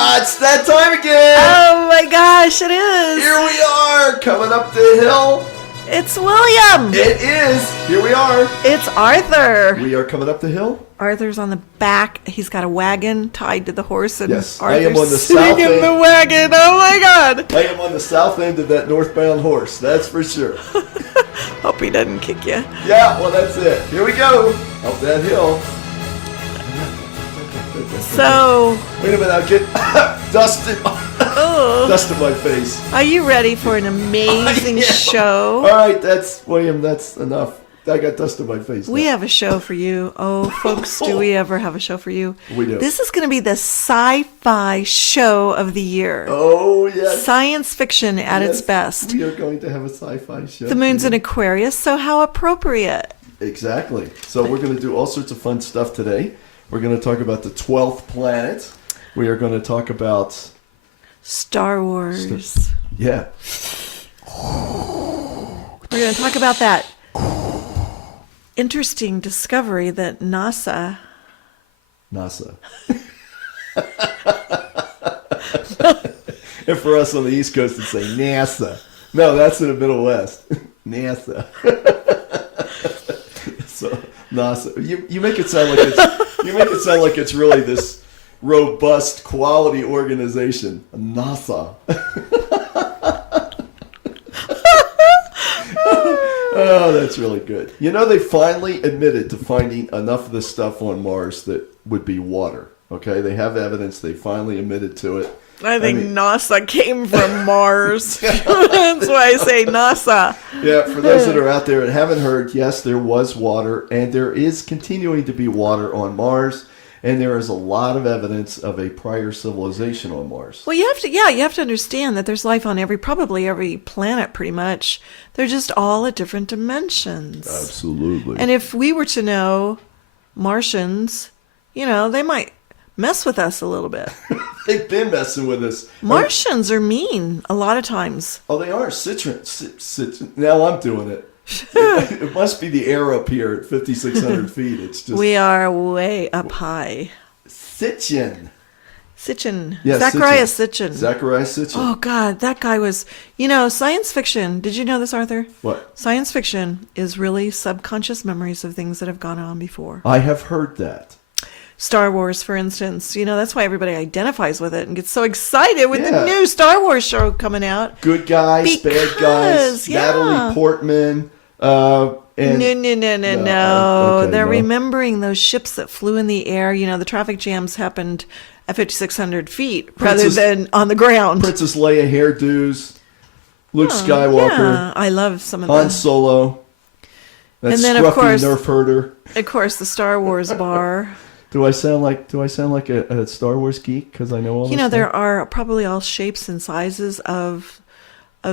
It's that time again. Oh my gosh, it is. Here we are, coming up the hill. It's William. It is. Here we are. It's Arthur. We are coming up the hill. Arthur's on the back. He's got a wagon tied to the horse, and yes, Arthur's I am on the sitting south in end. the wagon. Oh my God! I am on the south end of that northbound horse. That's for sure. Hope he doesn't kick you. Yeah, well, that's it. Here we go up that hill. So, wait a minute, I'll get dust in my face. Are you ready for an amazing show? All right, that's William. That's enough. I got dust in my face. We have a show for you. Oh, folks, do we ever have a show for you? We do. This is going to be the Sci-Fi Show of the year. Oh, yes. Science fiction at its best. We are going to have a sci-fi show. The moon's in Aquarius, so how appropriate. Exactly. So we're going to do all sorts of fun stuff today. We're going to talk about the 12th planet. We are going to talk about Star Wars. Yeah. We're going to talk about that interesting discovery that NASA. And for us on the East Coast, it's say NASA. No, that's in the Middle West. NASA. So NASA. You make it sound like it's really this robust quality organization. NASA. Oh, that's really good. You know, they finally admitted to finding enough of this stuff on Mars that would be water. Okay, they have evidence. They finally admitted to it. I mean, NASA came from Mars. That's why I say NASA. Yeah, for those that are out there and haven't heard, yes, there was water, and there is continuing to be water on Mars, and there is a lot of evidence of a prior civilization on Mars. Well, you have to understand that there's life on probably every planet, pretty much. They're just all at different dimensions. Absolutely. And if we were to know Martians, they might mess with us a little bit. They've been messing with us. Martians are mean a lot of times. Oh, they are. Citron. Now I'm doing it. It must be the air up here at 5,600 feet. It's just we are way up high. Sitchin. Yeah, Zacharias Sitchin. Oh, God, that guy was... science fiction. Did you know this, Arthur? What? Science fiction is really subconscious memories of things that have gone on before. I have heard that. Star Wars, for instance. That's why everybody identifies with it and gets so excited with the new Star Wars show coming out. Good guys, bad guys, Natalie Portman... No. They're remembering those ships that flew in the air. The traffic jams happened at 5,600 feet rather than on the ground. Princess Leia hairdos, Luke Skywalker. Yeah, I love some of Han them. Solo. That and then, scruffy of course, Nerf herder. Of course, the Star Wars bar. Do I sound like a Star Wars geek because I know all this stuff? There are probably all shapes and sizes of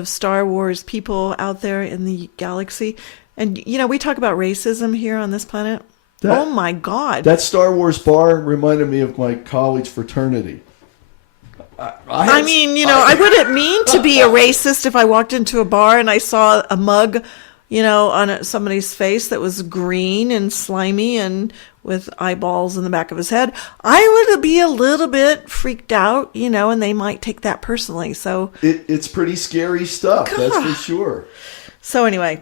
Star Wars people out there in the galaxy. And, we talk about racism here on this planet. Oh, my God. That Star Wars bar reminded me of my college fraternity. I wouldn't mean to be a racist if I walked into a bar and I saw a mug, on somebody's face that was green and slimy and with eyeballs in the back of his head. I would be a little bit freaked out, and they might take that personally. So it's pretty scary stuff, that's for sure. So anyway,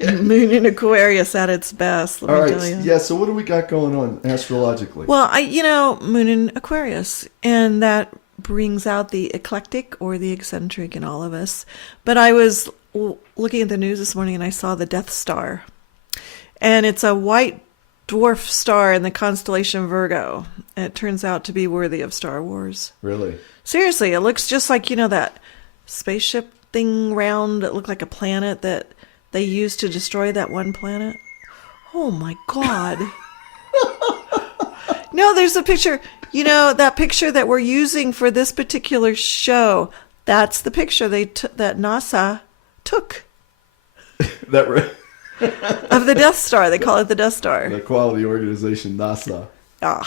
Moon in Aquarius at its best. Let me tell you. Yeah. So what do we got going on astrologically? Well, Moon in Aquarius, and that brings out the eclectic or the eccentric in all of us. But I was looking at the news this morning and I saw the Death Star. And it's a white dwarf star in the constellation Virgo. And it turns out to be worthy of Star Wars. Really? Seriously, it looks just like, that spaceship thing round that looked like a planet that they used to destroy that one planet. Oh my God. No, there's a picture. That picture that we're using for this particular show, that's the picture that NASA took. Of the Death Star. They call it the Death Star. The quality organization, NASA. Yeah.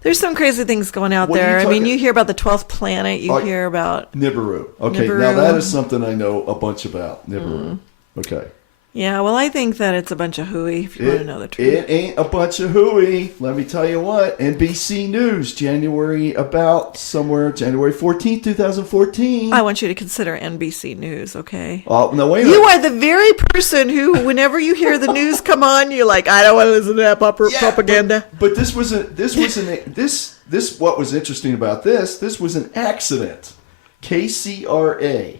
There's some crazy things going out there. You hear about the 12th planet. You hear about... Nibiru. Okay, Nibiru. Now that is something I know a bunch about. Nibiru. Okay. Yeah, well, I think that it's a bunch of hooey, if you want to know the truth. It ain't a bunch of hooey. Let me tell you what. NBC News, January 14th, 2014. I want you to consider NBC News, okay? Oh, no, wait a minute. You are the very person who, whenever you hear the news come on, you're like, I don't want to listen to that propaganda. But what was interesting about this was an accident. KCRA,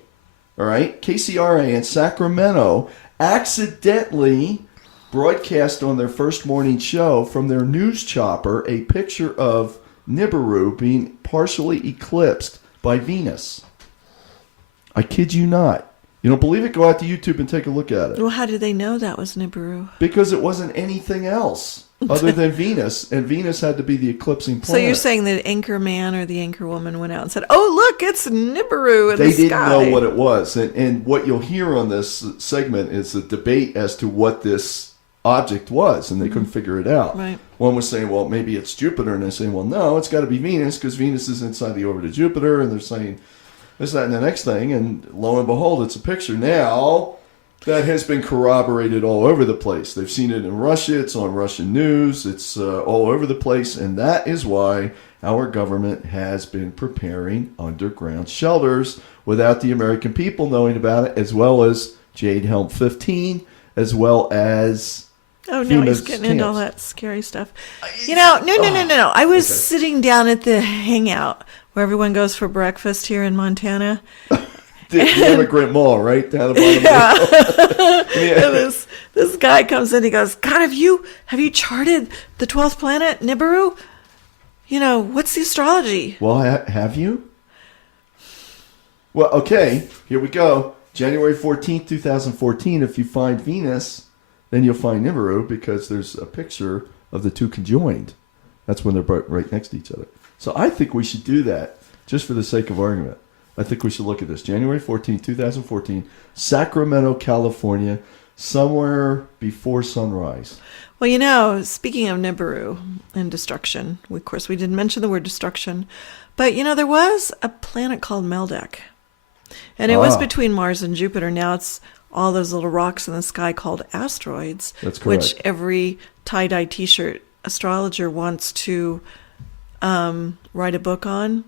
all right? KCRA in Sacramento accidentally broadcast on their first morning show from their news chopper a picture of Nibiru being partially eclipsed by Venus. I kid you not. You don't believe it? Go out to YouTube and take a look at it. Well, how did they know that was Nibiru? Because it wasn't anything else other than Venus, and Venus had to be the eclipsing planet. So you're saying the anchor man or the anchor woman went out and said, "Oh, look, it's Nibiru in the sky." They didn't know what it was, and what you'll hear on this segment is a debate as to what this object was, and they couldn't figure it out. Right. One was saying, "Well, maybe it's Jupiter," and they're saying, "Well, no, it's got to be Venus because Venus is inside the orbit of Jupiter," and they're saying this, that, and the next thing, and lo and behold, it's a picture now that has been corroborated all over the place. They've seen it in Russia. It's on Russian news. It's all over the place. And that is why our government has been preparing underground shelters without the American people knowing about it, as well as Jade Helm 15, as well as... Oh, no, he's getting into all that scary stuff. No. I was sitting down at the hangout where everyone goes for breakfast here in Montana. The immigrant mall, right? Down the bottom of And this guy comes in, he goes, God, have you charted the 12th planet, Nibiru? What's the astrology? Well, have you? Well, okay, here we go. January 14th, 2014, if you find Venus, then you'll find Nibiru because there's a picture of the two conjoined. That's when they're right next to each other. So I think we should do that just for the sake of argument. I think we should look at this. January 14, 2014, Sacramento, California, somewhere before sunrise. Well, speaking of Nibiru and destruction, of course, we didn't mention the word destruction, but, there was a planet called Maldek, and it was between Mars and Jupiter. Now it's all those little rocks in the sky called asteroids. That's correct. Which every tie-dye T-shirt astrologer wants to write a book on.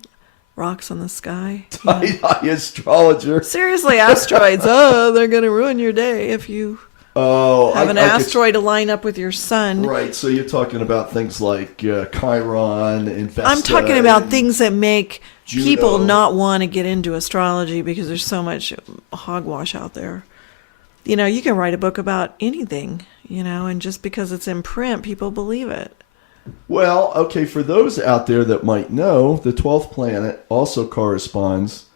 Rocks on the sky. Tie-dye astrologer. Seriously, asteroids. They're going to ruin your day if you have an asteroid to line up with your sun. Right, so you're talking about things like Chiron and Vesta. I'm talking about things that make people not want to get into astrology because there's so much hogwash out there. You can write a book about anything, and just because it's in print, people believe it. Well, okay, for those out there that might know, the 12th planet also corresponds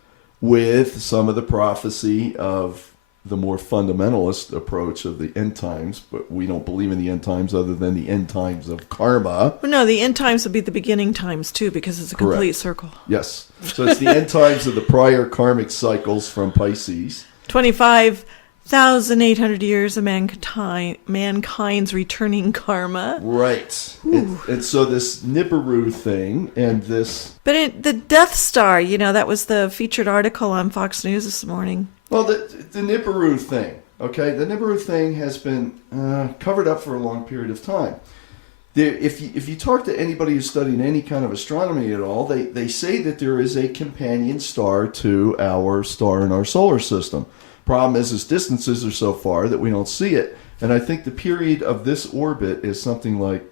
with some of the prophecy of the more fundamentalist approach of the end times, but we don't believe in the end times other than the end times of karma. Well, no, the end times would be the beginning times, too, because it's a complete circle. Yes. So it's the end times of the prior karmic cycles from Pisces. 25,800 years of mankind's returning karma. Right. And so this Nibiru thing and this... But the Death Star, that was the featured article on Fox News this morning. Well, the Nibiru thing, okay? The Nibiru thing has been covered up for a long period of time. If you talk to anybody who's studying any kind of astronomy at all, they say that there is a companion star to our star in our solar system. Problem is, its distances are so far that we don't see it. And I think the period of this orbit is something like,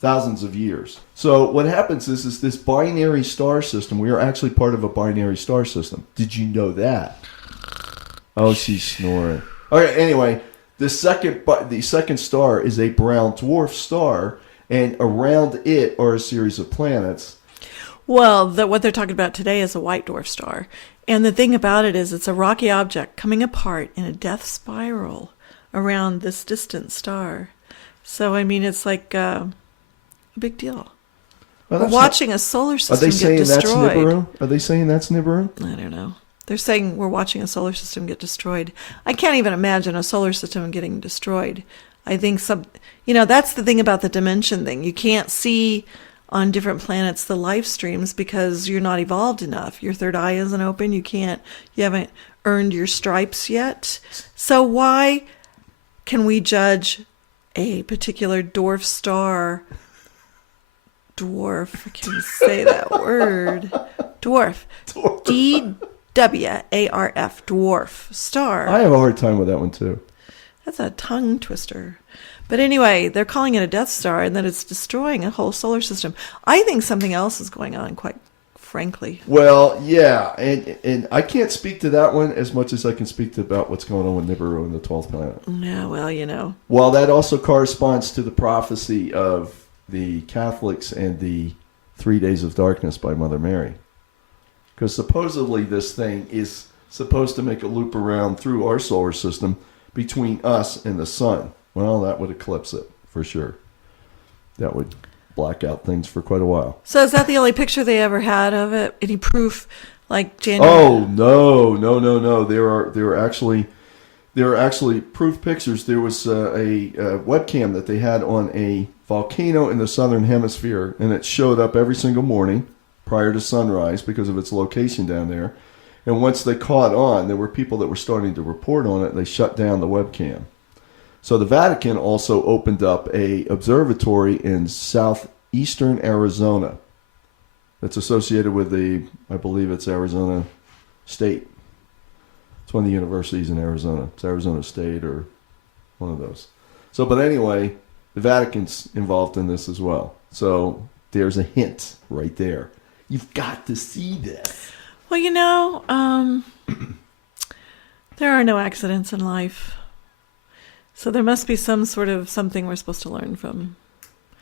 thousands of years. So what happens is this binary star system, we are actually part of a binary star system. Did you know that? Oh, she's snoring. Okay, anyway, the second star is a brown dwarf star, and around it are a series of planets. Well, what they're talking about today is a white dwarf star. And the thing about it is it's a rocky object coming apart in a death spiral around this distant star. So, it's like a big deal. Well, we're watching a solar system get destroyed. That's Nibiru? Are they saying that's Nibiru? I don't know. They're saying we're watching a solar system get destroyed. I can't even imagine a solar system getting destroyed. I think that's the thing about the dimension thing. You can't see on different planets the life streams because you're not evolved enough. Your third eye isn't open. You haven't earned your stripes yet. So why can we judge a particular dwarf star? Dwarf, I can't say that word. Dwarf. DWARF, dwarf star. I have a hard time with that one too. That's a tongue twister. But anyway, they're calling it a Death Star and that it's destroying a whole solar system. I think something else is going on, quite frankly. Well, yeah, and I can't speak to that one as much as I can speak to about what's going on with Nibiru and the 12th planet. Yeah, well, you know. Well, that also corresponds to the prophecy of the Catholics and the 3 Days of Darkness by Mother Mary. Because supposedly this thing is supposed to make a loop around through our solar system between us and the sun. Well, that would eclipse it, for sure. That would black out things for quite a while. So is that the only picture they ever had of it? Any proof, like January? Oh, no. There are actually proof pictures. There was a webcam that they had on a volcano in the southern hemisphere, and it showed up every single morning prior to sunrise because of its location down there. And once they caught on, there were people that were starting to report on it, and they shut down the webcam. So the Vatican also opened up a observatory in southeastern Arizona that's associated with I believe it's Arizona State. It's one of the universities in Arizona. It's Arizona State or one of those. So, but anyway, the Vatican's involved in this as well. So there's a hint right there. You've got to see this. Well, you know, there are no accidents in life. So there must be some sort of something we're supposed to learn from.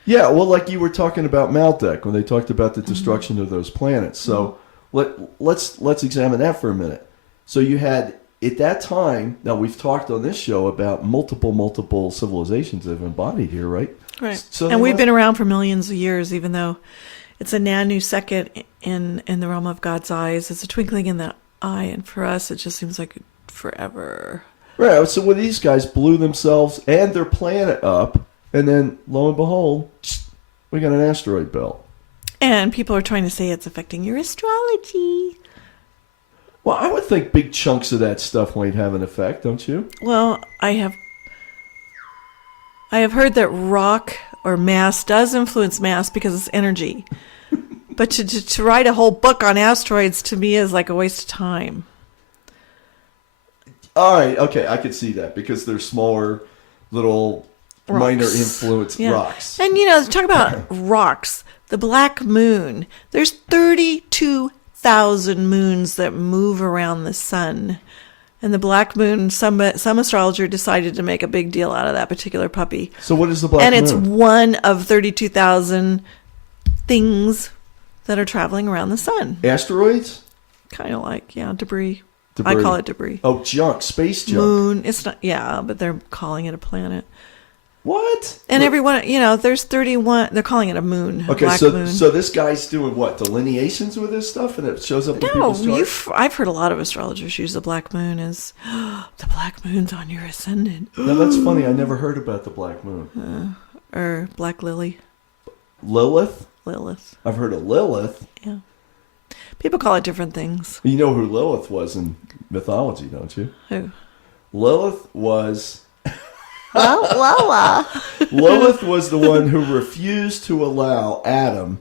Yeah, well, like you were talking about Maldek when they talked about the destruction of those planets. So let's examine that for a minute. So you had, at that time, now we've talked on this show about multiple civilizations that have embodied here, right? Right. So and we've been around for millions of years, even though it's a nanosecond in the realm of God's eyes. It's a twinkling in the eye, and for us, it just seems like forever. Right, so when these guys blew themselves and their planet up, and then, lo and behold, we got an asteroid belt. And people are trying to say it's affecting your astrology. Well, I would think big chunks of that stuff might have an effect, don't you? Well, I have heard that rock or mass does influence mass because it's energy. But to write a whole book on asteroids, to me, is like a waste of time. All right, okay, I could see that because they're smaller, little Rocks. minor influence rocks. And, you know, talk about rocks. The black moon. There's 32,000 moons that move around the sun. And the black moon, some astrologer decided to make a big deal out of that particular puppy. So what is the black moon? And it's one of 32,000 things that are traveling around the sun. Asteroids? Kind of like, debris. Debris. I call it debris. Oh, junk, space junk. Moon. It's not, but they're calling it a planet. What? And everyone, you know, there's 31, they're calling it a moon. Okay, black so moon. so this guy's doing what? Delineations with this stuff, and it shows up in people's charts? I've heard a lot of astrologers use the black moon as, the black moon's on your ascendant. Now, that's funny. I never heard about the black moon. Or black lily. Lilith? Lilith. I've heard of Lilith. Yeah. People call it different things. You know who Lilith was in mythology, don't you? Who? Lilith was... Lola. Lilith was the one who refused to allow Adam,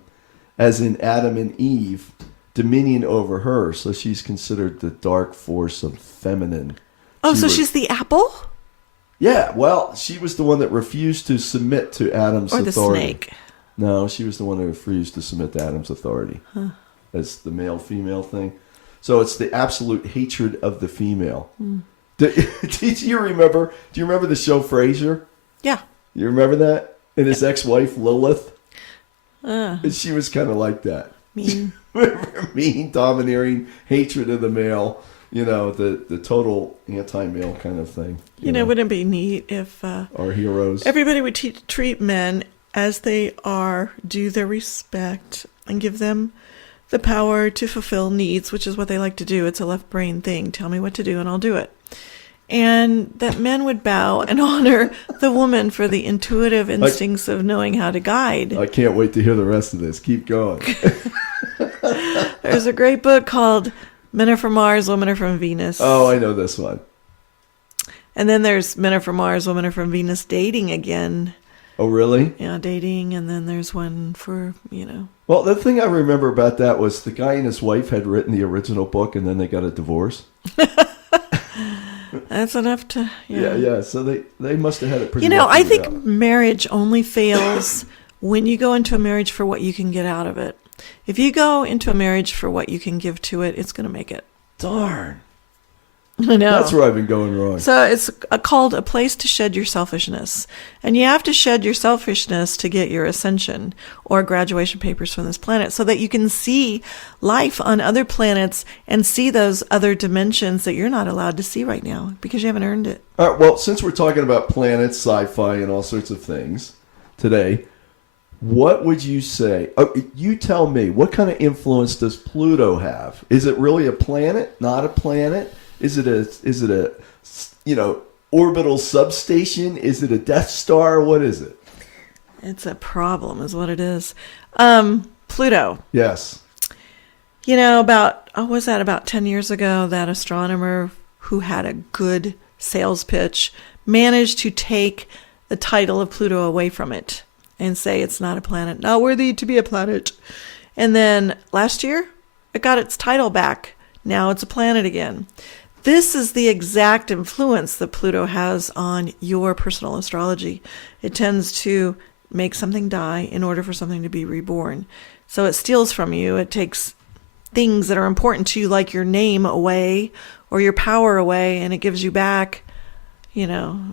as in Adam and Eve, dominion over her. So she's considered the dark force of feminine. Oh, she's the apple? Yeah, well, she was the one that refused to submit to Adam's authority. Or the snake. No, she was the one who refused to submit to Adam's authority. Huh. That's the male-female thing. So it's the absolute hatred of the female. Did you remember? Do you remember the show Frasier? Yeah. You remember that? And his ex-wife Lilith. And she was kind of like that. Mean. Mean, domineering, hatred of the male. You know, the total anti-male kind of thing. You know, wouldn't it be neat if our heroes, everybody would treat men as they are, due their respect, and give them the power to fulfill needs, which is what they like to do. It's a left brain thing. Tell me what to do and I'll do it. And that men would bow and honor the woman for the intuitive instincts of knowing how to guide. I can't wait to hear the rest of this. Keep going. There's a great book called Men Are From Mars, Women Are From Venus. Oh, I know this one. And then there's men are from Mars, women are from Venus dating again. Oh, really? Yeah, dating. And then there's one for, Well, the thing I remember about that was the guy and his wife had written the original book, and then they got a divorce. That's enough to... Yeah. So they must have had it pretty I think marriage only fails when you go into a marriage for what you can get out of it. If you go into a marriage for what you can give to it, it's going to make it. Darn. I know. That's where I've been going wrong. So it's called a place to shed your selfishness. And you have to shed your selfishness to get your ascension or graduation papers from this planet so that you can see life on other planets and see those other dimensions that you're not allowed to see right now because you haven't earned it. All right, well, since we're talking about planets, sci-fi, and all sorts of things today, what would you say? You tell me, what kind of influence does Pluto have? Is it really a planet, not a planet? Is it a orbital substation? Is it a Death Star? What is it? It's a problem is what it is. Pluto. Yes. About 10 years ago, that astronomer who had a good sales pitch managed to take the title of Pluto away from it and say it's not a planet, not worthy to be a planet. And then last year, it got its title back. Now it's a planet again. This is the exact influence that Pluto has on your personal astrology. It tends to make something die in order for something to be reborn. So it steals from you. It takes things that are important to you, like your name, away or your power away, and it gives you back,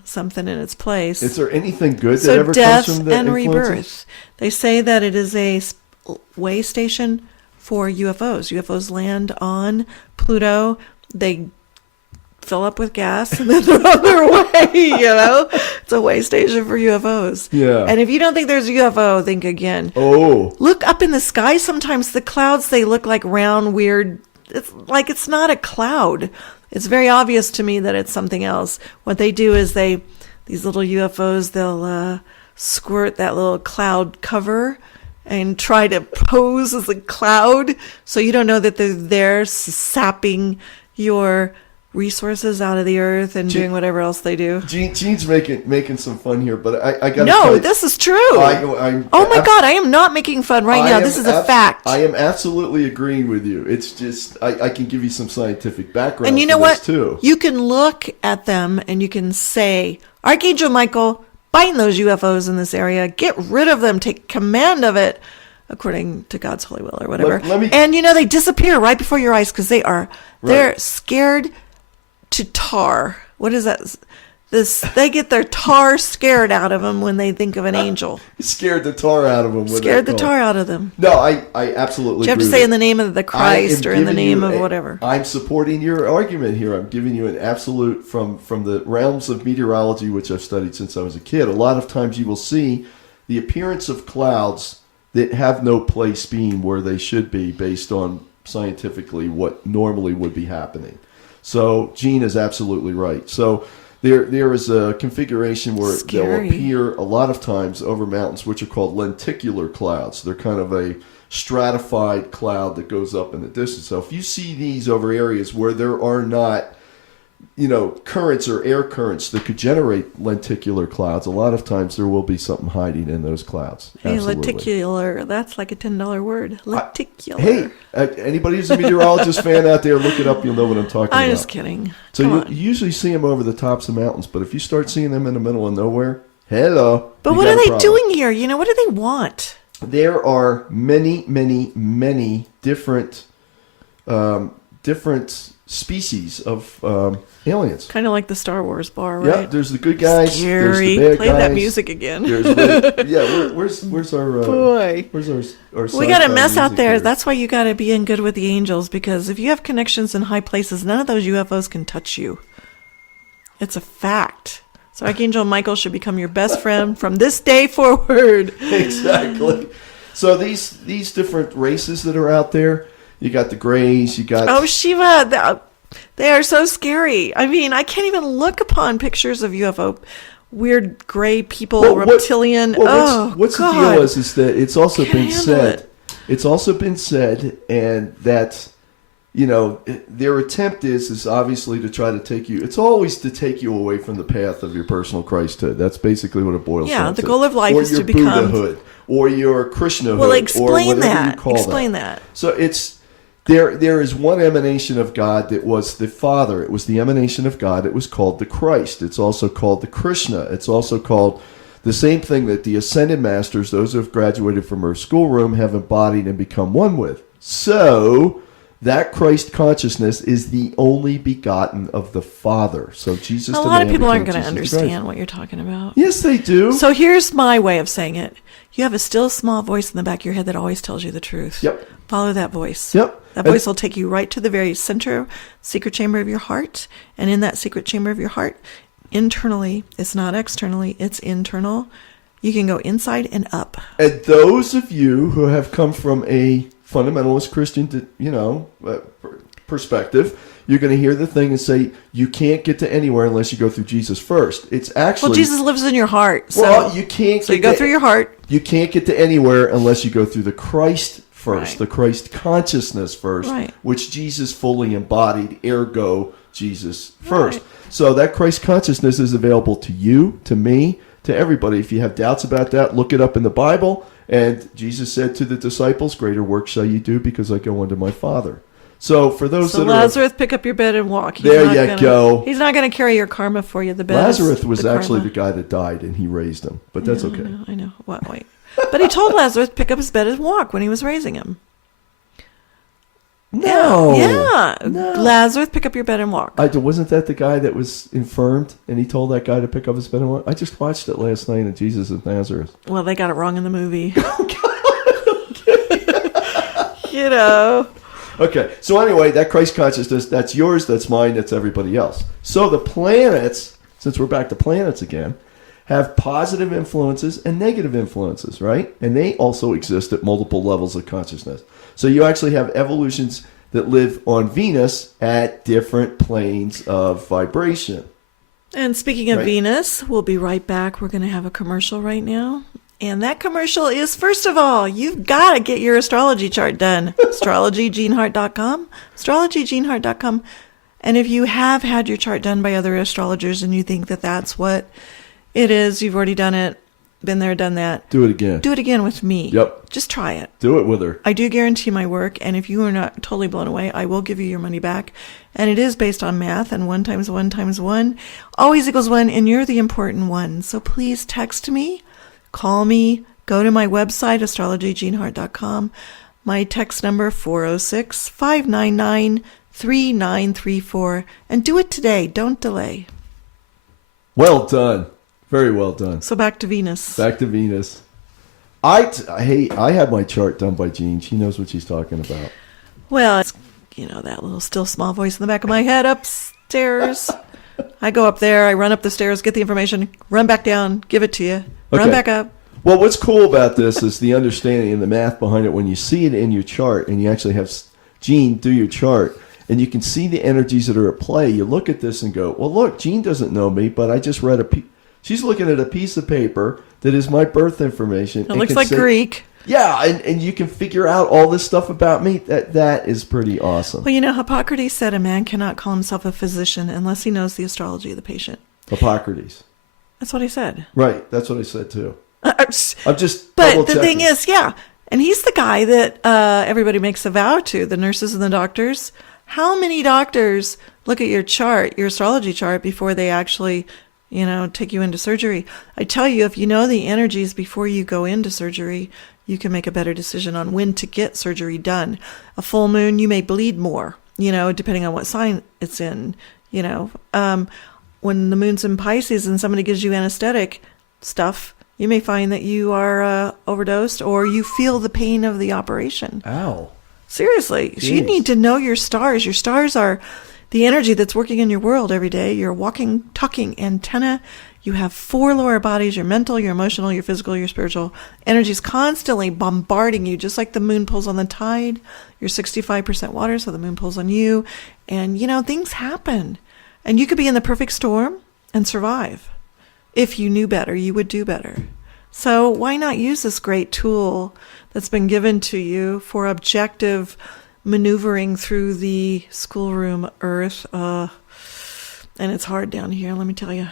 something in its place. Is there anything good that ever comes from the death and influences? rebirth. They say that it is a way station for UFOs. UFOs land on Pluto. They fill up with gas and then they're on their way, It's a way station for UFOs. Yeah. And if you don't think there's a UFO, think again. Oh. Look up in the sky. Sometimes the clouds, they look like round, weird. It's like it's not a cloud. It's very obvious to me that it's something else. What they do is these little UFOs, they'll squirt that little cloud cover and try to pose as a cloud so you don't know that they're there sapping your resources out of the earth and doing whatever else they do. Gene's making some fun here, but I got No, this is true. Oh my God, I am not making fun right now. This is a fact. I am absolutely agreeing with you. It's just I can give you some scientific background. And you know what? Too. You can look at them and you can say, Archangel Michael, bind those UFOs in this area. Get rid of them. Take command of it, according to God's holy will or whatever. And they disappear right before your eyes because they're scared to tar. What is that? They get their tar scared out of them when they think of an angel. Scared the tar out of them. Scared the tar out of them. No, I absolutely. Do you have to say in the name of the Christ or in the name of whatever? I'm supporting your argument here. I'm giving you an absolute from the realms of meteorology, which I've studied since I was a kid. A lot of times you will see the appearance of clouds that have no place being where they should be based on scientifically what normally would be happening. So Gene is absolutely right. So there is a configuration where they'll appear a lot of times over mountains, which are called lenticular clouds. They're kind of a stratified cloud that goes up in the distance. So if you see these over areas where there are not, currents or air currents that could generate lenticular clouds, a lot of times there will be something hiding in those clouds. Hey, lenticular, that's like a $10 word. Lenticular. Anybody who's a meteorologist fan out there, look it up. You'll know what I'm talking about. I'm just kidding. So you usually see them over the tops of mountains, but if you start seeing them in the middle of nowhere, hello. But what are they doing here? What do they want? There are many, many, many different species of aliens. Kind of like the Star Wars bar, right? Yeah, there's the good guys. Scary. There's the bad Play guys. that music again. Where's our boy? Where's our We got a mess out there. Here? That's why you got to be in good with the angels, because if you have connections in high places, none of those UFOs can touch you. It's a fact. So Archangel Michael should become your best friend from this day forward. Exactly. So these different races that are out there, you got the Greys, you got... Oh, Shiva, they are so scary. I mean, I can't even look upon pictures of UFO, weird gray people, reptilian. What's God. the deal is that it's also been said. It's also been said, and that their attempt is obviously to try to take you. It's always to take you away from the path of your personal Christhood. That's basically what it boils down to. Yeah, the goal of life is to become Buddhahood, or your Krishnahood, well, explain or whatever that. you call explain that. So it's there is one emanation of God that was the Father. It was the emanation of God. It was called the Christ. It's also called the Krishna. It's also called the same thing that the Ascended Masters, those who have graduated from our schoolroom, have embodied and become one with. So that Christ consciousness is the only begotten of the Father. So Jesus. A lot of people aren't going to understand what you're talking about. Yes, they do. So here's my way of saying it. You have a still small voice in the back of your head that always tells you the truth. Yep. Follow that voice. Yep. That voice will take you right to the very center, secret chamber of your heart. And in that secret chamber of your heart, internally, it's not externally, it's internal. You can go inside and up. And those of you who have come from a fundamentalist Christian, perspective, you're going to hear the thing and say, you can't get to anywhere unless you go through Jesus first. It's actually... Well, Jesus lives in your heart. So you can't... So you go through your heart. You can't get to anywhere unless you go through the Christ first, right. The Christ consciousness first, right. Which Jesus fully embodied, ergo Jesus first. Right. So that Christ consciousness is available to you, to me, to everybody. If you have doubts about that, look it up in the Bible. And Jesus said to the disciples, greater work shall you do because I go unto my Father. So for those that Lazarus, pick up your bed and walk. Go. He's not going to carry your karma for you. The bed. Lazarus was actually the guy that died, and he raised him. But that's okay. I know. What? Wait. But he told Lazarus pick up his bed and walk when he was raising him. No. Yeah. No. Lazarus, pick up your bed and walk. Wasn't that the guy that was infirmed, and he told that guy to pick up his bed and walk? I just watched it last night in Jesus of Nazareth. Well, they got it wrong in the movie. Okay, so anyway, that Christ consciousness, that's yours, that's mine, that's everybody else. So the planets, since we're back to planets again, have positive influences and negative influences, right? And they also exist at multiple levels of consciousness. So you actually have evolutions that live on Venus at different planes of vibration. And speaking of Venus, we'll be right back. We're going to have a commercial right now. And that commercial is, first of all, you've got to get your astrology chart done. AstrologyGeneHart.com. AstrologyGeneHart.com. And if you have had your chart done by other astrologers and you think that that's what it is, you've already done it, been there, done that. Do it again. Do it again with me. Yep. Just try it. Do it with her. I do guarantee my work, and if you are not totally blown away, I will give you your money back. And it is based on math, and 1 times 1 times 1 always equals 1, and you're the important one. So please text me, call me, go to my website, astrologygeneHart.com. My text number, 406-599-3934. And do it today. Don't delay. Well done. Very well done. So back to Venus. Back to Venus. I had my chart done by Jean. She knows what she's talking about. Well, it's, that little still small voice in the back of my head upstairs. I go up there, I run up the stairs, get the information, run back down, give it to you, run back up. Well, what's cool about this is the understanding and the math behind it. When you see it in your chart and you actually have Jean do your chart and you can see the energies that are at play, you look at this and go, well, look, Jean doesn't know me, but I just read she's looking at a piece of paper that is my birth information. It looks like Greek. Yeah, and you can figure out all this stuff about me. That is pretty awesome. Well, Hippocrates said a man cannot call himself a physician unless he knows the astrology of the patient. Hippocrates. That's what he said. Right, that's what I said too. I'm just But the thing is, and he's the guy that everybody makes a vow to, the nurses and the doctors. How many doctors look at your chart, your astrology chart, before they actually take you into surgery? I tell you, if you know the energies before you go into surgery, you can make a better decision on when to get surgery done. A full moon, you may bleed more, depending on what sign it's in. When the moon's in Pisces and somebody gives you anesthetic stuff, you may find that you are overdosed or you feel the pain of the operation. Ow. Seriously. So you need to know your stars. Your stars are the energy that's working in your world every day. Your walking, talking antenna. You have 4 lower bodies, your mental, your emotional, your physical, your spiritual. Energy is constantly bombarding you, just like the moon pulls on the tide. You're 65% water, so the moon pulls on you. And, things happen. And you could be in the perfect storm and survive. If you knew better, you would do better. So why not use this great tool that's been given to you for objective maneuvering through the schoolroom Earth. And it's hard down here, let me tell you.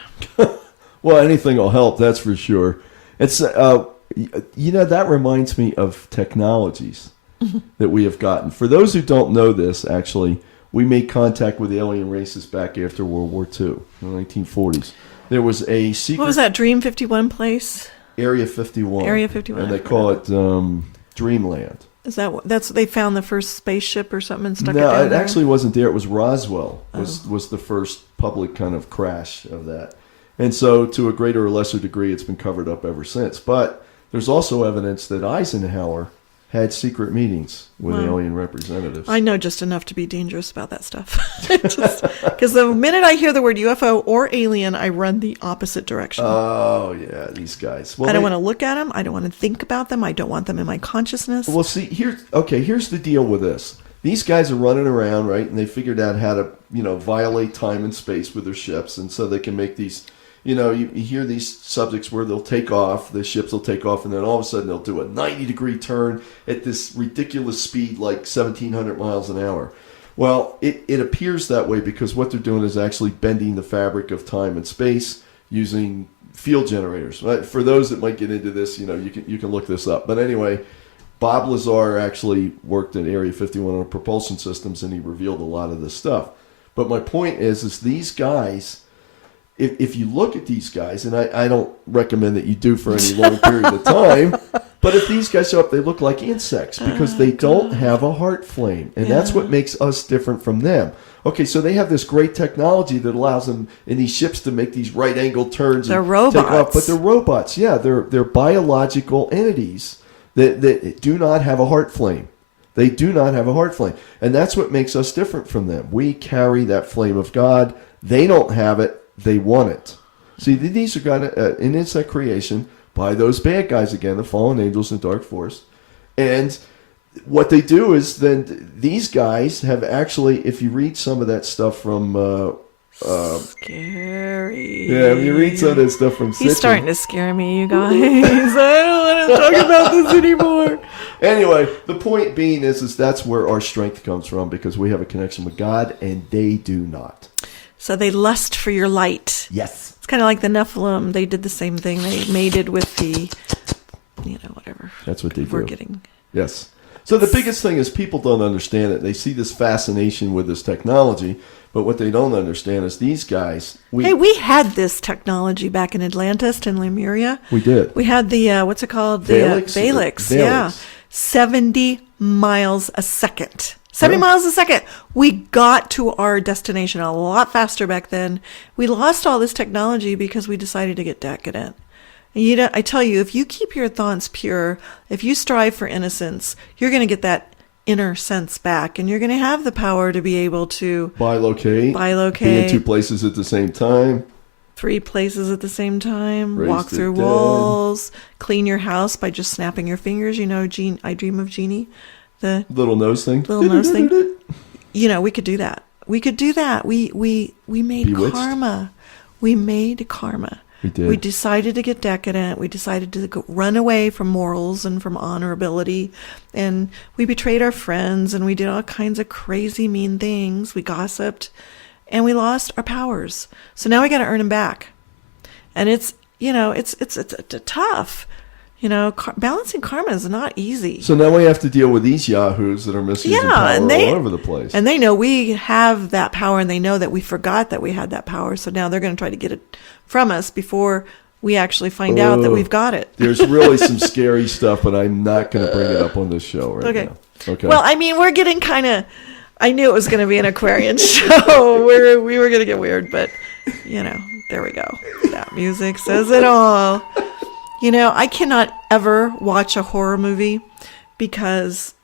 Well, anything will help, that's for sure. It's that reminds me of technologies that we have gotten. For those who don't know this, actually, we made contact with alien races back after World War II, in the 1940s. There was a secret... What was that, Dream 51 place? Area 51. Area 51. And they call it Dreamland. Is that's they found the first spaceship or something and stuck it No, down it there? actually wasn't there. It was Roswell was the first public kind of crash of that. And so to a greater or lesser degree, it's been covered up ever since. But there's also evidence that Eisenhower had secret meetings with alien representatives. I know just enough to be dangerous about that stuff. Because the minute I hear the word UFO or alien, I run the opposite direction. Oh, yeah, these guys. Well, I don't want to look at them. I don't want to think about them. I don't want them in my consciousness. Well, see, here's the deal with this. These guys are running around, right, and they figured out how to, violate time and space with their ships, and so they can make these... you hear these subjects where they'll take off, the ships will take off, and then all of a sudden they'll do a 90-degree turn at this ridiculous speed, like 1,700 miles an hour. Well, it appears that way because what they're doing is actually bending the fabric of time and space using field generators. Right? For those that might get into this, you can look this up. But anyway, Bob Lazar actually worked at Area 51 on propulsion systems, and he revealed a lot of this stuff. But my point is these guys... If you look at these guys, and I don't recommend that you do for any long period of time, but if these guys show up, they look like insects because they don't have a heart flame. And that's what makes us different from them. Okay, so they have this great technology that allows them in these ships to make these right-angled turns. They're and robots. Take off, but they're robots. Yeah, they're biological entities that do not have a heart flame. They do not have a heart flame. And that's what makes us different from them. We carry that flame of God. They don't have it. They want it. See, these are got an insect creation by those bad guys again, the fallen angels and dark force. And what they do is then these guys have actually, if you read some of that stuff from... scary. Yeah, if you read some of that stuff from He's starting to scare me, you guys. I don't want to talk about this anymore. Anyway, the point being is that's where our strength comes from because we have a connection with God and they do not. So they lust for your light. Yes. It's kind of like the Nephilim. They did the same thing. They mated with the, whatever. That's what they do. We're getting. Yes. So the biggest thing is people don't understand it. They see this fascination with this technology, but what they don't understand is these guys. We had this technology back in Atlantis and Lemuria. We did. We had the, what's it called? Valix. Valix, yeah. 70 miles a second. 70 miles a second. We got to our destination a lot faster back then. We lost all this technology because we decided to get decadent. And I tell you, if you keep your thoughts pure, if you strive for innocence, you're going to get that inner sense back, and you're going to have the power to be able to bilocate, be in two places at the same time, 3 places at the same time, raise walk through walls, clean your house by just snapping your fingers. I Dream of Jeannie. The little nose thing. We could do that. We could do that. We made Bewitched. karma. We made karma. We did. We decided to get decadent. We decided to run away from morals and from honorability. And we betrayed our friends and we did all kinds of crazy, mean things. We gossiped and we lost our powers. So now we got to earn them back. And it's tough. Balancing karma is not easy. So now we have to deal with these yahoos that are misusing power all over the place. And they know we have that power, and they know that we forgot that we had that power. So now they're going to try to get it from us before we actually find out that we've got it. There's really some scary stuff, but I'm not going to bring it up on this show right now. Okay. Well, we're getting kind of... I knew it was going to be an Aquarian show. We were going to get weird, but, there we go. That music says it all. I cannot ever watch a horror movie because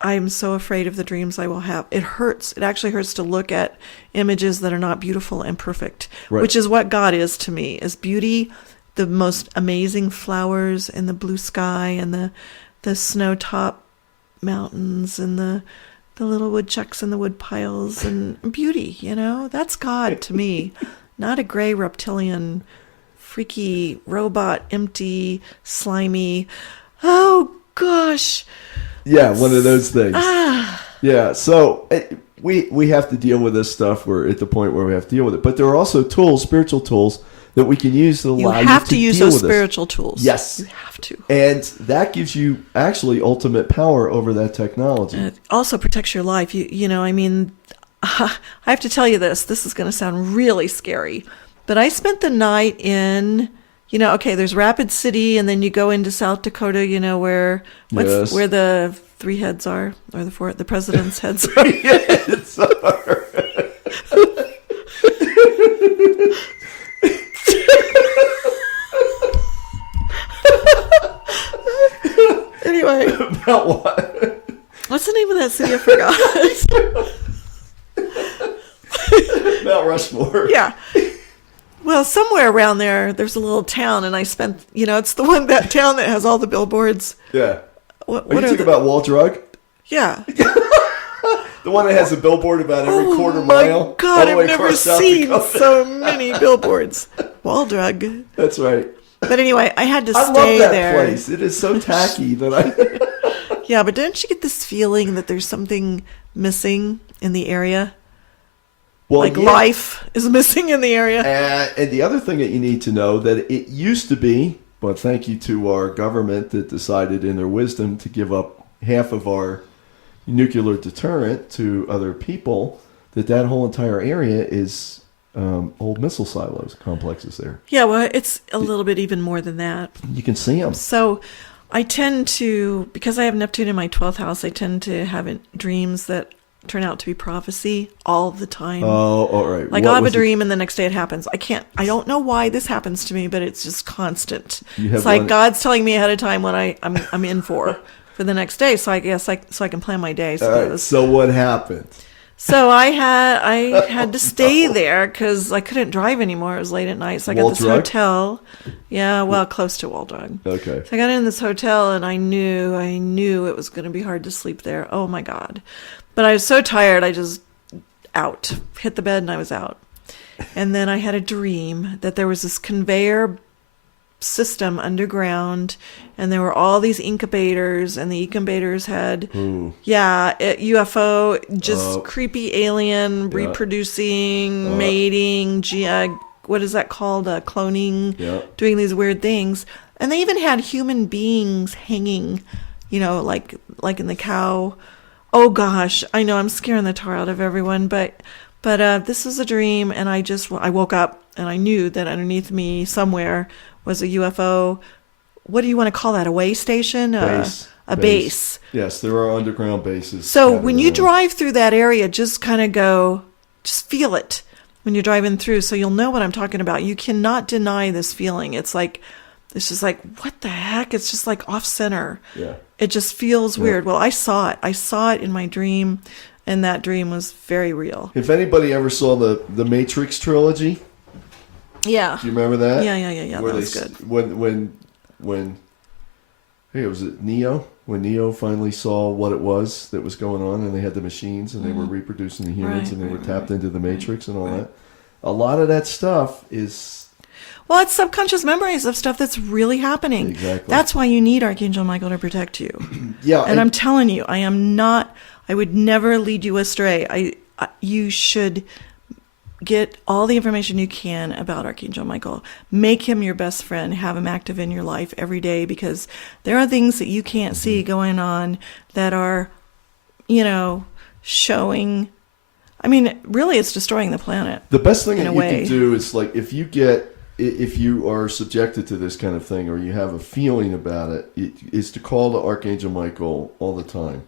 I'm so afraid of the dreams I will have. It hurts. It actually hurts to look at images that are not beautiful and perfect, which is what God is to me, is beauty, the most amazing flowers and the blue sky and the snow-top mountains and the little woodchucks and the wood piles and beauty, That's God to me, not a gray reptilian freaky robot, empty, slimy. Oh gosh. Yeah, one of those things. Yeah, so we have to deal with this stuff. We're at the point where we have to deal with it. But there are also tools, spiritual tools, that we can use to allow you to deal with this. You have to use those spiritual tools. Yes. You have to. And that gives you actually ultimate power over that technology. And it also protects your life. You know, I mean, I have to tell you this. This is going to sound really scary. But I spent the night in, you know, okay, there's Rapid City, and then you go into South Dakota, you know, where the 3 heads are, or the president's heads are. 3 heads are. Anyway. About what? What's the name of that city? I forgot. Mount Rushmore. Yeah. Well, somewhere around there's a little town, and I spent, you know, it's that town that has all the billboards. Yeah. What are you talking about Wall Drug? Yeah. The one that has a billboard about every quarter mile. Oh, my God, I've never seen Dakota. so many billboards. Wall Drug. That's right. But anyway, I had to stay I love that there. place. It is so tacky that I... Yeah, but don't you get this feeling that there's something missing in the area? Well, like life is missing in the area. And the other thing that you need to know, that it used to be, but thank you to our government that decided in their wisdom to give up half of our nuclear deterrent to other people, that whole entire area is old missile silos complexes there. Yeah, well, it's a little bit even more than that. You can see them. So I tend to, because I have Neptune in my 12th house, I tend to have dreams that turn out to be prophecy all the time. Oh, all right. Like I'll have a dream and the next day it happens. I don't know why this happens to me, but it's just constant. It's like God's telling me ahead of time what I'm in for the next day. So I guess I can plan my day. So what happened? So I had to stay there because I couldn't drive anymore. It was late at night. So I got this hotel. Yeah, well, close to Wall Drug. Okay. So I got in this hotel and I knew it was going to be hard to sleep there. Oh my God. But I was so tired, I just hit the bed and I was out. And then I had a dream that there was this conveyor system underground and there were all these incubators, and the incubators had, UFO, just creepy alien, reproducing, mating, what is that called? Cloning, doing these weird things. And they even had human beings hanging, you know, like in the cow. Oh gosh, I know I'm scaring the tar out of everyone, but this was a dream, and I woke up and I knew that underneath me somewhere was a UFO. What do you want to call that? A way station? A base. Yes, there are underground bases. So when you drive through that area, just feel it when you're driving through, so you'll know what I'm talking about. You cannot deny this feeling. It's just like, what the heck? It's just like off center. Yeah. It just feels weird. Well, I saw it. I saw it in my dream, and that dream was very real. If anybody ever saw the Matrix trilogy, do you remember that? Yeah. Where that was good. When was it Neo? When Neo finally saw what it was that was going on, and they had the machines, and they were reproducing the humans, and they were tapped into the Matrix and all that. A lot of that stuff is... Well, it's subconscious memories of stuff that's really happening. Exactly. That's why you need Archangel Michael to protect you. And I'm telling you, I would never lead you astray. You should get all the information you can about Archangel Michael. Make him your best friend. Have him active in your life every day, because there are things that you can't see going on that are, showing. I mean, really, it's destroying the planet. The best thing that you can do is, like, if you are subjected to this kind of thing, or you have a feeling about it, is to call to Archangel Michael all the time.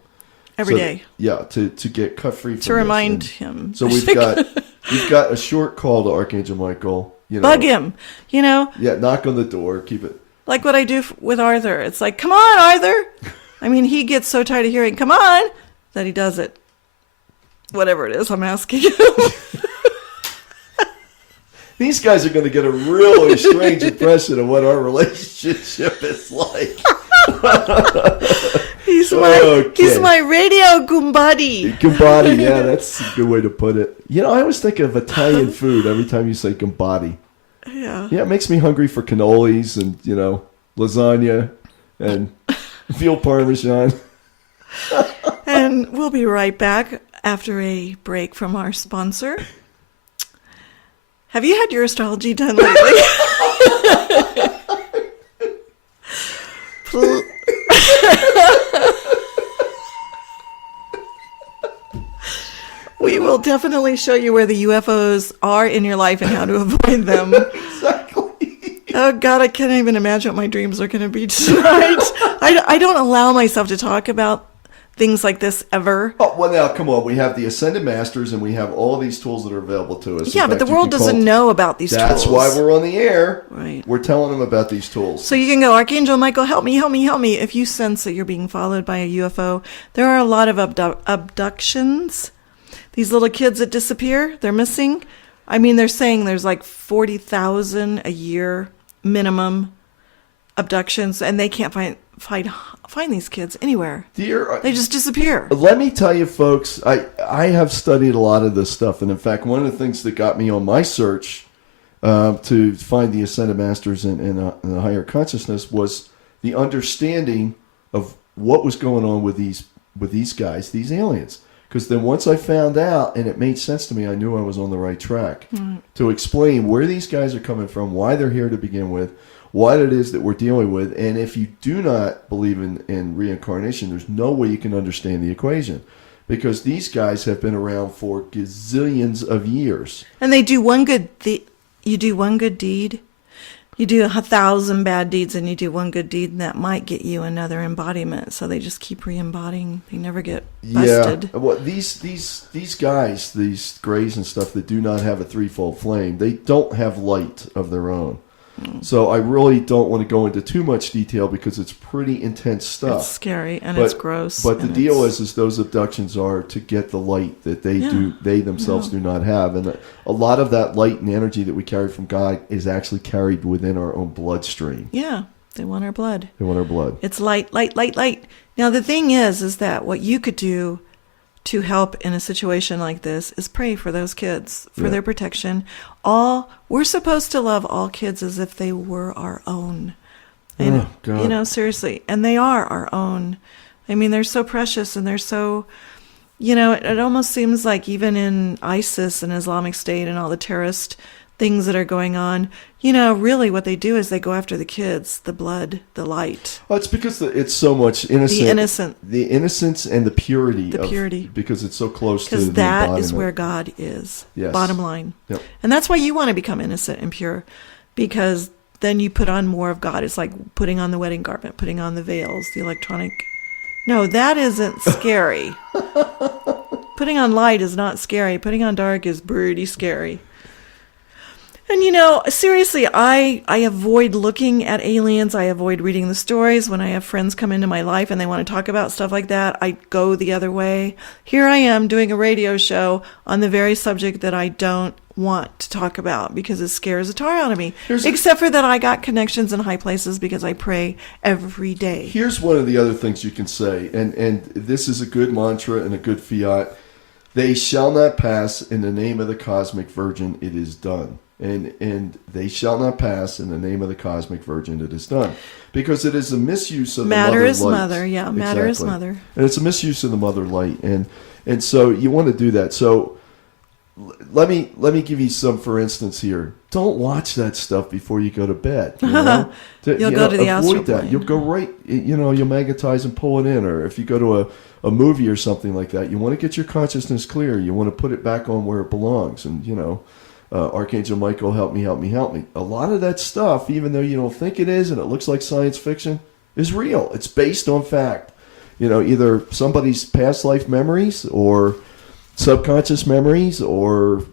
Every day. Yeah, to get cut free from to remind him. So we've got a short call to Archangel Michael. Bug him, Yeah, knock on the door, keep it. Like what I do with Arthur. It's like, come on, Arthur. I mean, he gets so tired of hearing, come on, that he does it. Whatever it is I'm asking him. These guys are going to get a really strange impression of what our relationship is like. He's my radio gumbadi. Gumbadi, yeah, that's a good way to put it. I always think of Italian food every time you say gumbadi. Yeah. Yeah, it makes me hungry for cannolis and, lasagna and veal parmesan. And And we'll be right back after a break from our sponsor. Have you had your astrology done lately? We will definitely show you where the UFOs are in your life and how to avoid them. Exactly. Oh, God, I can't even imagine what my dreams are going to be tonight. I don't allow myself to talk about things like this ever. Oh, well, now, come on. We have the Ascended Masters, and we have all these tools that are available to us. Yeah, but the world doesn't know about these tools. That's why we're on the air. Right. We're telling them about these tools. So you can go, Archangel Michael, help me, help me, help me. If you sense that you're being followed by a UFO, there are a lot of abductions. These little kids that disappear, they're missing. I mean, they're saying there's like 40,000 a year minimum abductions, and they can't find these kids anywhere. They just disappear. Let me tell you, folks, I have studied a lot of this stuff, and in fact, one of the things that got me on my search to find the Ascended Masters and the higher consciousness was the understanding of what was going on with these guys, these aliens. Because then once I found out, and it made sense to me, I knew I was on the right track to explain where these guys are coming from, why they're here to begin with, what it is that we're dealing with. And if you do not believe in reincarnation, there's no way you can understand the equation. Because these guys have been around for gazillions of years. And they do one good you do one good deed. You do 1,000 bad deeds, and you do one good deed, and that might get you another embodiment. So they just keep re-embodying. They never get busted. Yeah. Well, these guys, these grays and stuff that do not have a threefold flame, they don't have light of their own. So I really don't want to go into too much detail because it's pretty intense stuff. It's scary and it's gross. But the deal is those abductions are to get the light that they themselves do not have. And a lot of that light and energy that we carry from God is actually carried within our own bloodstream. Yeah, they want our blood. They want our blood. It's light, light, light, light. Now the thing is that what you could do to help in a situation like this is pray for those kids, for their protection. We're supposed to love all kids as if they were our own. And, God. Seriously. And they are our own. I mean, they're so precious and they're so, it almost seems like even in ISIS and Islamic State and all the terrorist things that are going on, really what they do is they go after the kids, the blood, the light. Well, it's because it's so much innocent. The innocence and the purity. Because it's so close to the embodiment. Because that is where God is. Yes. Bottom line. Yep. And that's why you want to become innocent and pure. Because then you put on more of God. It's like putting on the wedding garment, putting on the veils, the electronic. No, that isn't scary. Putting on light is not scary. Putting on dark is pretty scary. And seriously, I avoid looking at aliens. I avoid reading the stories. When I have friends come into my life and they want to talk about stuff like that, I go the other way. Here I am doing a radio show on the very subject that I don't want to talk about because it scares the tar out of me. Except for that I got connections in high places because I pray every day. Here's one of the other things you can say, and this is a good mantra and a good fiat. They shall not pass in the name of the cosmic virgin, it is done. And they shall not pass in the name of the cosmic virgin, it is done. Because it is a misuse of the mother light. Matter is mother, yeah. Matter is mother. And it's a misuse of the mother light. And so you want to do that. So let me give you some, for instance, here. Don't watch that stuff before you go to bed. You'll go to the astral plane. Avoid that. You'll go right, you'll magnetize and pull it in. Or if you go to a movie or something like that, you want to get your consciousness clear. You want to put it back on where it belongs. And, Archangel Michael, help me, help me, help me. A lot of that stuff, even though you don't think it is and it looks like science fiction, is real. It's based on fact. Either somebody's past life memories or subconscious memories or,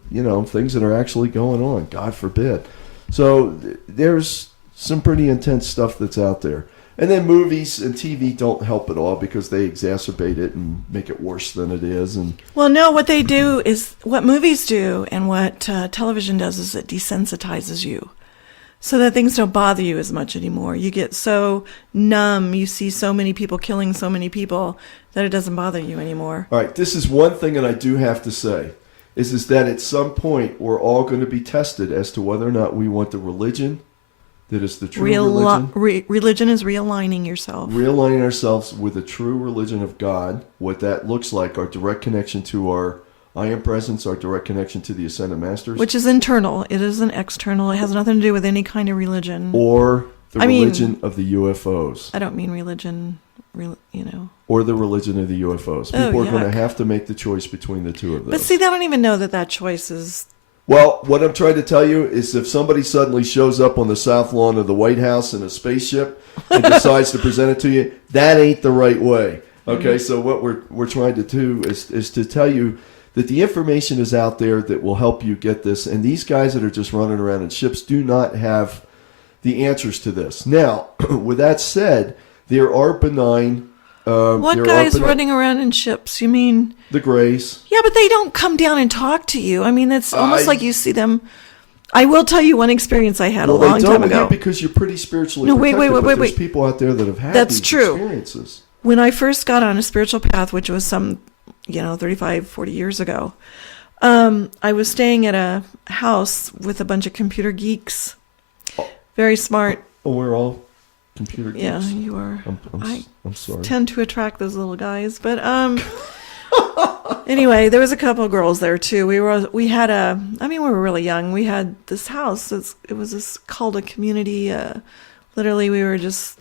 things that are actually going on, God forbid. So there's some pretty intense stuff that's out there. And then movies and TV don't help at all because they exacerbate it and make it worse than it is. And well, no, what they do is what movies do and what television does is it desensitizes you so that things don't bother you as much anymore. You get so numb. You see so many people killing so many people that it doesn't bother you anymore. All right. This is one thing that I do have to say is that at some point we're all going to be tested as to whether or not we want the religion that is the true religion. Religion is realigning yourself. Realigning ourselves with the true religion of God. What that looks like, our direct connection to our I am presence, our direct connection to the Ascended Masters. Which is internal. It isn't external. It has nothing to do with any kind of religion. Or the religion of the UFOs. I don't mean religion, Or the religion of the UFOs. People are going to have to make the choice between the two of those. But see, they don't even know that choice is... Well, what I'm trying to tell you is if somebody suddenly shows up on the south lawn of the White House in a spaceship and decides to present it to you, that ain't the right way. Okay, so what we're trying to do is to tell you that the information is out there that will help you get this. And these guys that are just running around in ships do not have the answers to this. Now, with that said, there are benign... what guys running around in ships? You mean... The Greys. Yeah, but they don't come down and talk to you. I mean, it's almost like you see them... I will tell you one experience I had a long time ago. Because you're pretty spiritually protected, but there's people out there that have had these experiences. When I first got on a spiritual path, which was 35, 40 years ago, I was staying at a house with a bunch of computer geeks. Very smart. Oh, we're all computer geeks. Yeah, you are. I'm sorry. Tend to attract those little guys, but anyway, there was a couple of girls there too. We were really young. We had this house. It was called a community. Literally, we were just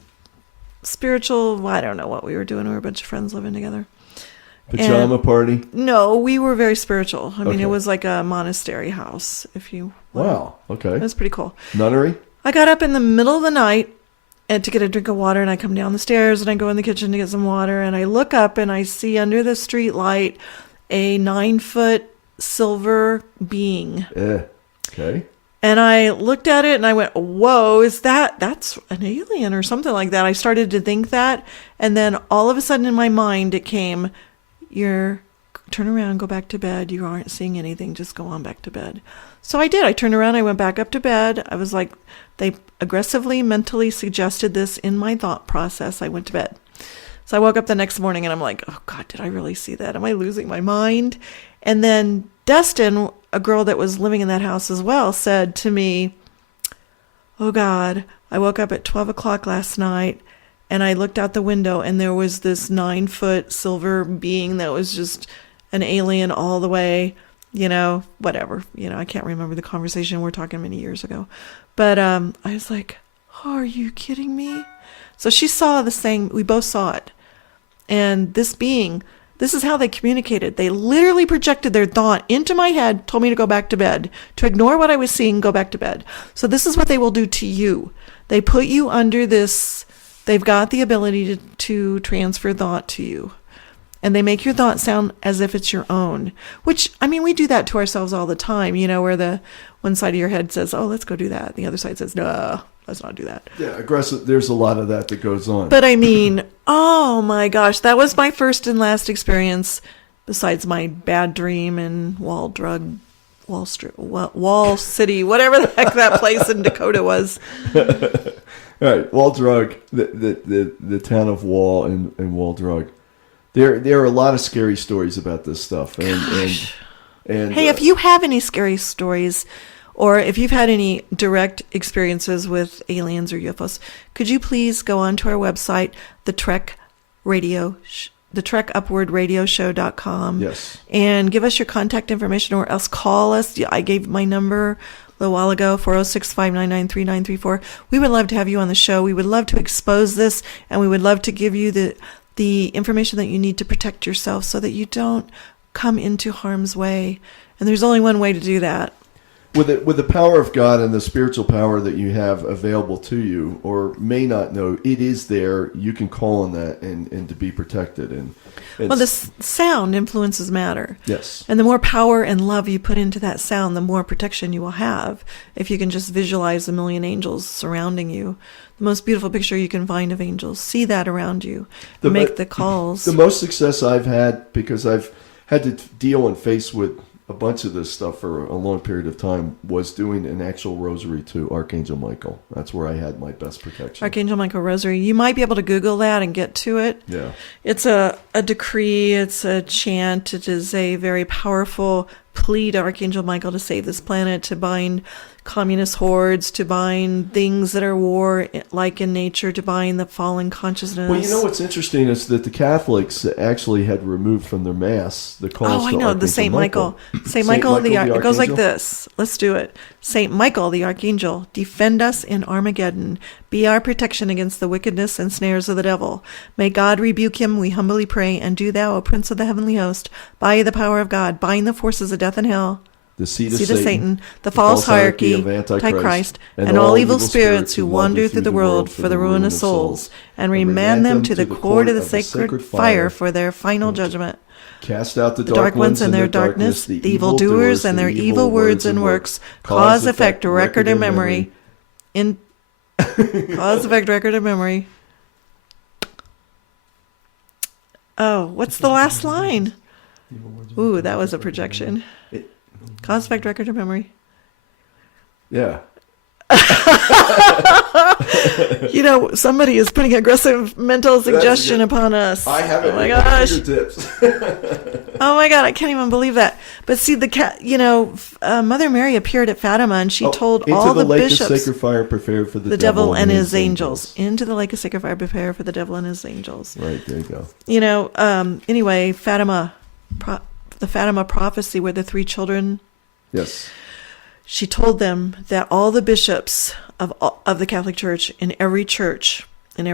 spiritual. I don't know what we were doing. We were a bunch of friends living together. Pajama party? No, we were very spiritual. I mean, it was like a monastery house. Wow. Okay. It was pretty cool. Nunnery? I got up in the middle of the night to get a drink of water, and I come down the stairs and I go in the kitchen to get some water, and I look up and I see under the street light a 9-foot silver being. Okay. And I looked at it and I went, whoa, that's an alien or something like that. I started to think that, and then all of a sudden in my mind it came, turn around, go back to bed. You aren't seeing anything. Just go on back to bed. So I did. I turned around. I went back up to bed. I was like, they aggressively, mentally suggested this in my thought process. I went to bed. So I woke up the next morning and I'm like, oh God, did I really see that? Am I losing my mind? And then Destin, a girl that was living in that house as well, said to me, oh God, I woke up at 12 o'clock last night and I looked out the window and there was this 9-foot silver being that was just an alien all the way, whatever. I can't remember the conversation. We're talking many years ago. But I was like, oh, are you kidding me? So she saw the same. We both saw it. And this being, this is how they communicated. They literally projected their thought into my head, told me to go back to bed, to ignore what I was seeing, go back to bed. So this is what they will do to you. They put you under this. They've got the ability to transfer thought to you. And they make your thought sound as if it's your own, which, we do that to ourselves all the time, where the one side of your head says, oh, let's go do that. The other side says, no, let's not do that. Yeah, aggressive. There's a lot of that goes on. But oh my gosh, that was my first and last experience, besides my bad dream and Wall City, whatever the heck that place in Dakota was. All right, Wall Drug, the town of Wall and Wall Drug. There are a lot of scary stories about this stuff. And hey, if you have any scary stories, or if you've had any direct experiences with aliens or UFOs, could you please go onto our website, the TrekUpwardRadioShow.com. Yes. And give us your contact information, or else call us. I gave my number a little while ago, 406-599-3934. We would love to have you on the show. We would love to expose this, and we would love to give you the information that you need to protect yourself so that you don't come into harm's way. And there's only one way to do that. With the power of God and the spiritual power that you have available to you, or may not know, it is there. You can call on that and to be protected. And the sound influences matter. Yes. And the more power and love you put into that sound, the more protection you will have. If you can just visualize 1,000,000 angels surrounding you, the most beautiful picture you can find of angels, see that around you, make the calls. The most success I've had, because I've had to deal and face with a bunch of this stuff for a long period of time, was doing an actual rosary to Archangel Michael. That's where I had my best protection. Archangel Michael Rosary. You might be able to Google that and get to it. Yeah. It's a decree. It's a chant. It is a very powerful plea to Archangel Michael to save this planet, to bind communist hordes, to bind things that are war-like in nature, to bind the fallen consciousness. Well, you know what's interesting is that the Catholics actually had removed from their mass the calls to I know, the Saint Michael. Saint Michael the Archangel. It goes like this. Let's do it. Saint Michael the Archangel, defend us in Armageddon. Be our protection against the wickedness and snares of the devil. May God rebuke him, we humbly pray, and do thou, O Prince of the heavenly host, by the power of God, bind the forces of death and hell, the seed of Satan, the false hierarchy of Antichrist, and all evil spirits who wander through the world for the ruin of souls, and remand them to the court of the sacred fire for their final judgment. Cast out the dark ones and their darkness, the evildoers and their evil words and works, cause, effect, record, and memory. Cause, effect, record, and memory. Oh, what's the last line? Ooh, that was a projection. Cause, effect, record, and memory. Yeah. Somebody is putting aggressive mental suggestion upon us. I have it. Oh my gosh. Fingertips. Oh my God, I can't even believe that. But see, Mother Mary appeared at Fatima, and she told all the bishops, into the lake of sacred fire prepared for the devil and his angels. Into the lake of sacred fire prepared for the devil and his angels. Right, there you go. Anyway, Fatima, the Fatima prophecy where the 3 children. Yes. She told them that all the bishops of the Catholic Church, in every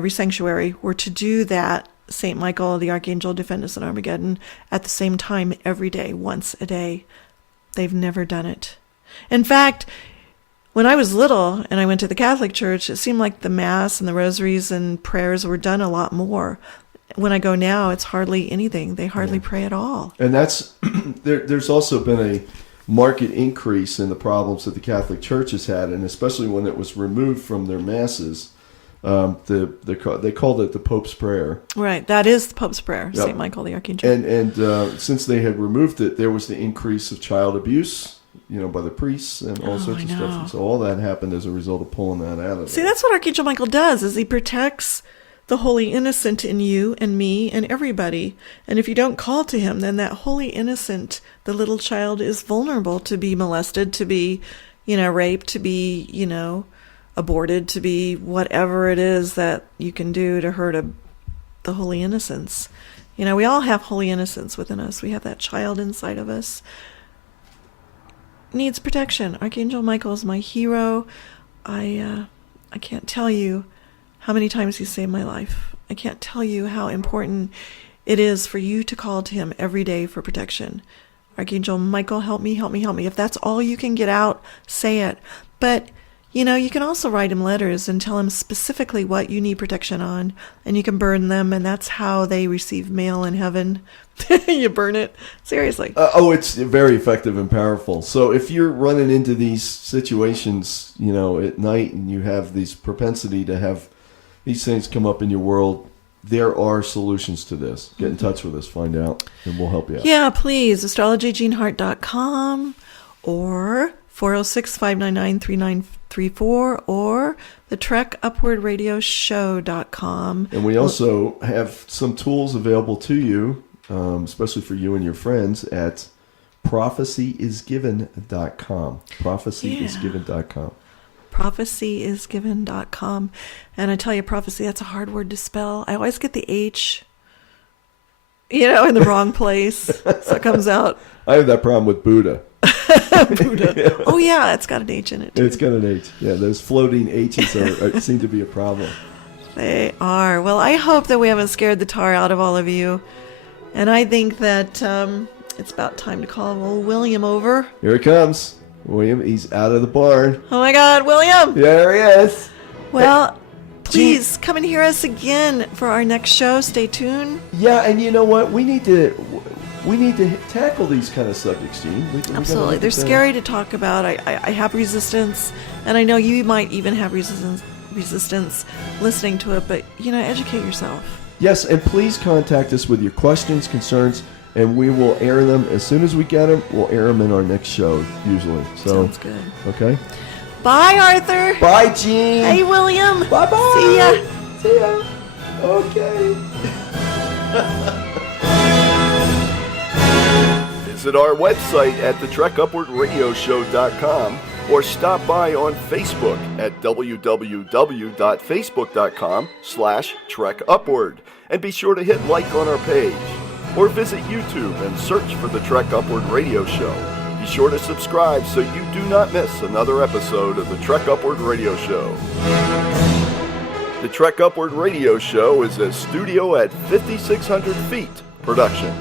sanctuary, were to do that St. Michael, the Archangel, defend us in Armageddon, at the same time every day, once a day. They've never done it. In fact, when I was little and I went to the Catholic Church, it seemed like the Mass and the rosaries and prayers were done a lot more. When I go now, it's hardly anything. They hardly pray at all. And that's there's also been a marked increase in the problems that the Catholic Church has had, and especially when it was removed from their masses. They called it the Pope's Prayer. Right, that is the Pope's Prayer, yep. St. Michael the Archangel. And since they had removed it, there was the increase of child abuse, by the priests and all sorts of stuff. And so all that happened as a result of pulling that out of it. See, that's what Archangel Michael does, is he protects the holy innocent in you and me and everybody. And if you don't call to him, then that holy innocent, the little child, is vulnerable to be molested, to be, raped, to be, aborted, to be whatever it is that you can do to hurt the holy innocence. We all have holy innocence within us. We have that child inside of us. Needs protection. Archangel Michael is my hero. I can't tell you how many times he saved my life. I can't tell you how important it is for you to call to him every day for protection. Archangel Michael, help me, help me, help me. If that's all you can get out, say it. But, you can also write him letters and tell him specifically what you need protection on, and you can burn them, and that's how they receive mail in heaven. You burn it. Seriously. It's very effective and powerful. So if you're running into these situations, at night, and you have this propensity to have these things come up in your world, there are solutions to this. Get in touch with us, find out, and we'll help you out. Yeah, please. astrologygenehart.com or 406-599-3934 or the trekupwardradioshow.com. And we also have some tools available to you, especially for you and your friends, at prophecyisgiven.com. prophecyisgiven.com. prophecyisgiven.com. And I tell you, prophecy, that's a hard word to spell. I always get the H, in the wrong place. So it comes out. I have that problem with Buddha. Buddha. Oh, yeah, it's got an H in it, too. It's got an H. Yeah, those floating H's seem to be a problem. They are. Well, I hope that we haven't scared the tar out of all of you. And I think that it's about time to call old William over. Here he comes. William, he's out of the barn. Oh my God, William! There he is. Well, please come and hear us again for our next show. Stay tuned. Yeah, and you know what? We need to tackle these kind of subjects, Gene. Absolutely, they're scary to talk about. I have resistance, and I know you might even have resistance listening to it. But educate yourself. Yes, and please contact us with your questions, concerns. And we will air them as soon as we get them. We'll air them in our next show, usually. So, sounds good. Okay. Bye, Arthur. Bye, Gene. Hey, William. Bye-bye. See ya. See ya. Okay. Visit our website at thetrekupwardradioshow.com or stop by on Facebook at www.facebook.com/TrekUpward, and be sure to hit like on our page. Or visit YouTube and search for the Trek Upward Radio Show. Be sure to subscribe so you do not miss another episode of the Trek Upward Radio Show. The Trek Upward Radio Show is a studio at 5,600 feet production.